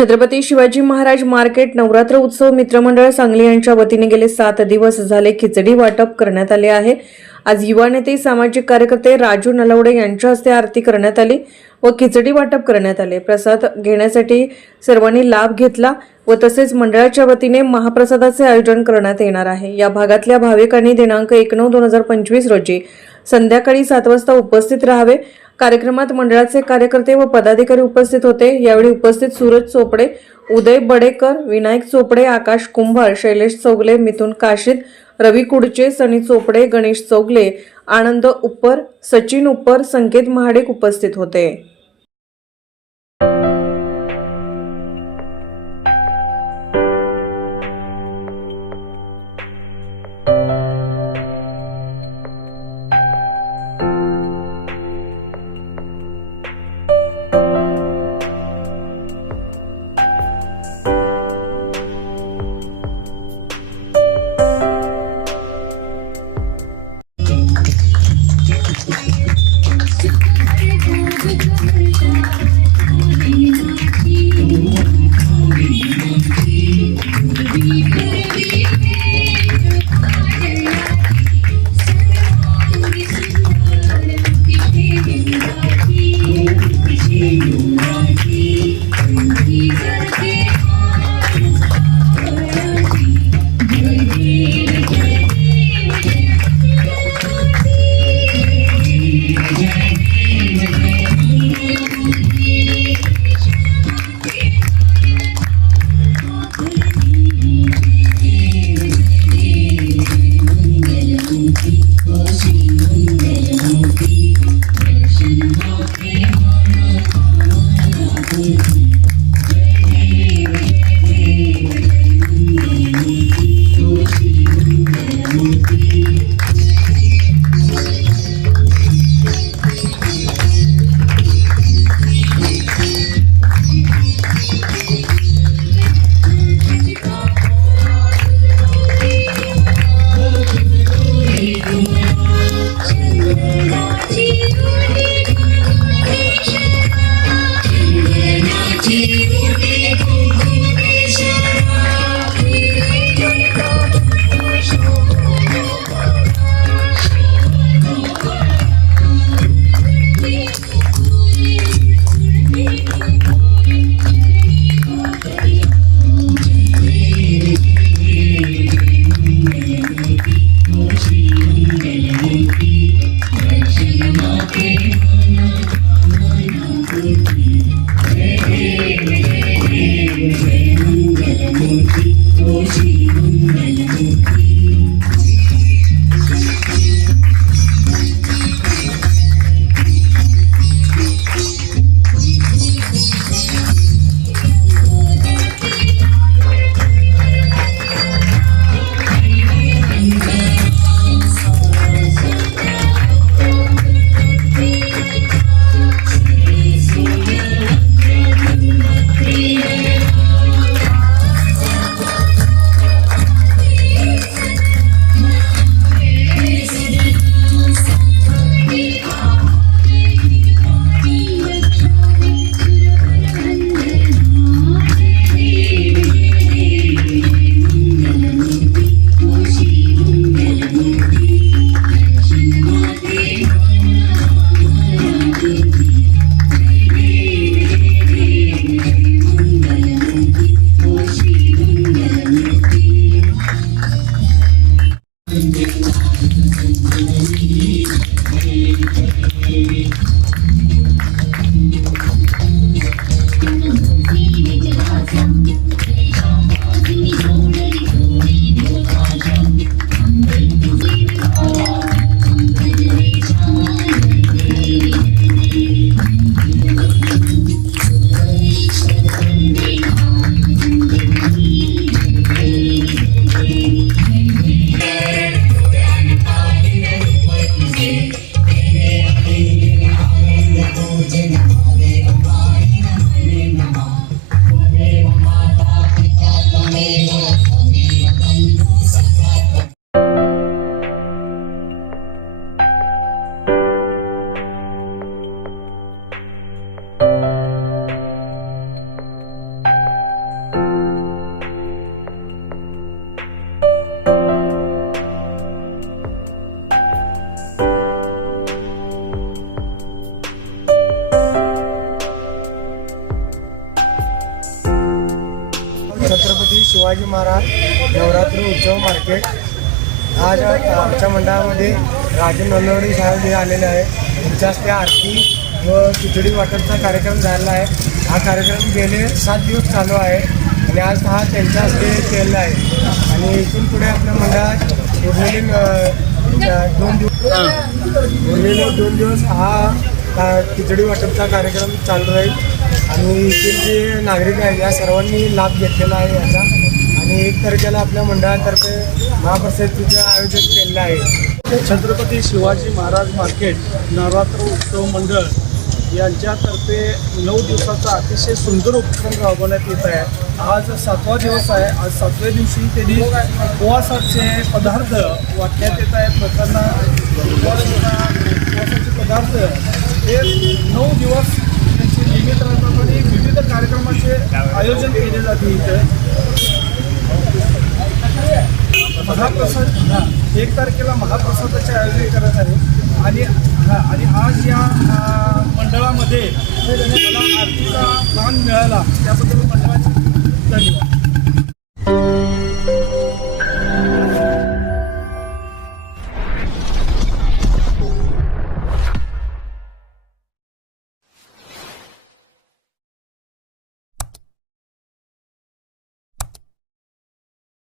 Chhatrapati Shivaji Maharaj market Navratra उत्सव मित्रमंडळ सांगली यांच्या वतीने गेले सात दिवस झाले खिचडी वाटप करण्यात आले आहे. आज युवा नेते सामाजिक कार्यकर्ते राजू नलवडे यांच्या हस्ते आरती करण्यात आली व खिचडी वाटप करण्यात आले. प्रसाद घेण्यासाठी सर्वांनी लाभ घेतला व तसेच मंडळाच्या वतीने महाप्रसादाचे आयोजन करण्यात येणार आहे. या भागातल्या भाविकांनी दिनांक एक नऊ दोन हजार पंचवीस रोजी संध्याकाळी सात वाजता उपस्थित राहावे कार्यक्रमात मंडळाचे कार्यकर्ते व पदाधिकारी उपस्थित होते. यावेळी उपस्थित सूरज चोपडे उदय बडेकर विनायक चोपडे आकाश कुंभार शैलेश चौगले मिथुन काशीद रवी कुडचे सनी चोपडे गणेश चौगले आनंद उप्पर सचिन उप्पर संकेत महाडिक उपस्थित होते. you. शिवाजी महाराज नवरात्र उत्सव मार्केट. आज आमच्या मंडळामध्ये राजू नलवडी साहेब हे आलेले आहे त्यांच्या हस्ते आरती व खिचडी वाटपचा कार्यक्रम झालेला आहे. हा कार्यक्रम गेले सात दिवस चालू आहे आणि आज हा त्यांच्या हस्ते केलेला आहे. आणि इथून पुढे आपल्या मंडळात उरलेले दोन दिवस उरलेले दोन दिवस हा खिचडी वाटपचा कार्यक्रम चालू राहील. आणि इथील जे नागरिक आहेत या सर्वांनी लाभ घेतलेला आहे याचा. आणि एक तारखेला आपल्या मंडळातर्फे महाप्रसादीचं आयोजन केलेलं आहे. छत्रपती शिवाजी महाराज मार्केट नवरात्र उत्सव मंडळ यांच्यातर्फे नऊ दिवसाचा अतिशय सुंदर उपक्रम राबवण्यात येत आहे. आज सातवा दिवस आहे. आज सातव्या दिवशी त्यांनी उपवासाचे पदार्थ वाटण्यात येत आहेत. लोकांना उपवासाचे पदार्थ. हे नऊ दिवस त्यांचे नियमित राहतात आणि विविध कार्यक्रमाचे आयोजन केले जाते इथं. महाप्रसाद एक तारखेला महाप्रसादाचे आयोजन करत आहे. आणि हा आणि आज या मंडळामध्ये मला आरतीचा मान मिळाला. त्याबद्दल मंडळाचे धन्यवाद.